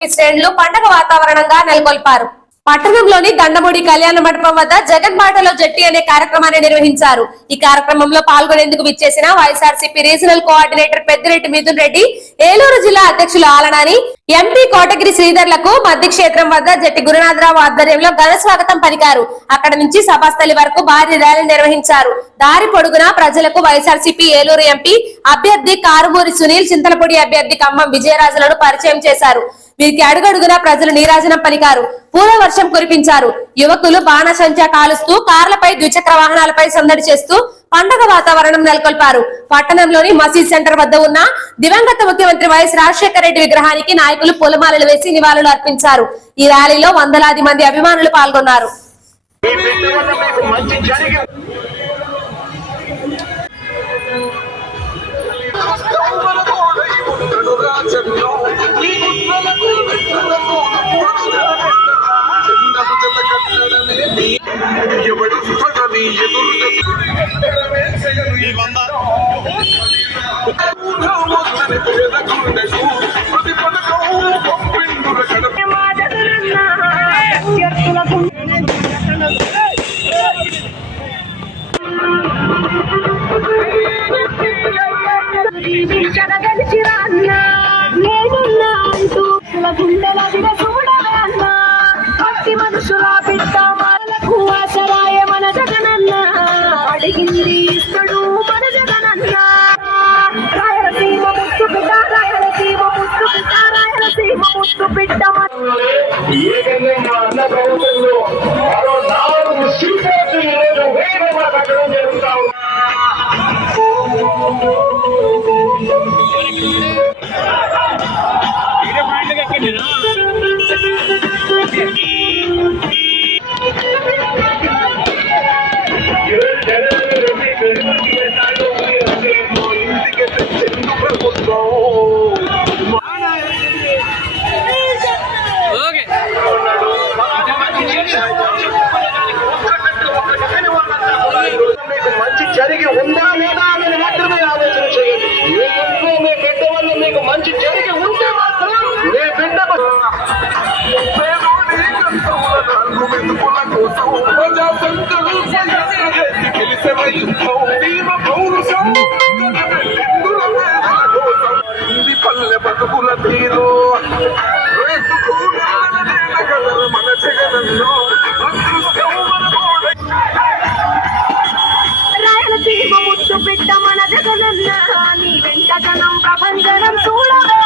శ్రేణులు పండగ వాతావరణంగా నెలకొల్పారు. పట్టణంలోని దండముడి కళ్యాణ మండపం వద్ద జగన్ మాటలో జట్టి అనే కార్యక్రమాన్ని నిర్వహించారు. ఈ కార్యక్రమంలో పాల్గొనేందుకు విచ్చేసిన YSRCP regional coordinator Peddireddy Mithun Reddy Eluru జిల్లా అధ్యక్షులు ఆలనాని ఎంపీ కోటగిరి శ్రీధర్లకు మధ్య క్షేత్రం వద్ద జట్టి గురునాథరావు ఆధ్వర్యంలో ఘన స్వాగతం పలికారు. అక్కడ నుంచి సభాస్థలి వరకు భారీ ర్యాలీ నిర్వహించారు. దారి పొడుగున ప్రజలకు వైఎస్ఆర్సీపీ ఏలూరు ఎంపీ అభ్యర్థి కారుమూరి సునీల్ చింతలపూడి అభ్యర్థి ఖమ్మం విజయరాజులను పరిచయం చేశారు. వీరికి అడుగడుగునా ప్రజలు నీరాజనం పలికారు. పూల వర్షం కురిపించారు. యువకులు బాణసంచా కాలుస్తూ కార్లపై ద్విచక్ర వాహనాలపై సందడి చేస్తూ పండగ వాతావరణం నెలకొల్పారు. పట్టణంలోని మసీద్ సెంటర్ వద్ద ఉన్న దివంగత ముఖ్యమంత్రి వైఎస్ రాజశేఖర రెడ్డి విగ్రహానికి నాయకులు పూలమాలలు వేసి నివాళులు అర్పించారు. ఈ ర్యాలీలో వందలాది మంది అభిమానులు పాల్గొన్నారు. ఈ ఇస్తాడు మన జగనన్న. రాయలసీమ ముత్తు బిడ్డ రాయలసీమ ముత్తు బిడ్డ రాయలసీమ ముత్తు బిడ్డ మంచి జరిగి ఉందా లేదా అనేది మాత్రమే ఆలోచన చేయండి. మీ ఇంట్లో మీ బిడ్డ వల్ల మీకు మంచి జరిగి ఉంటే మాత్రం మీ బిడ్డ పల్లె బతుకుల తీరు. ముద్దు పెట్ట మన జగనన్నా నీ వెంటతనం ప్రభంజనం చూడవే.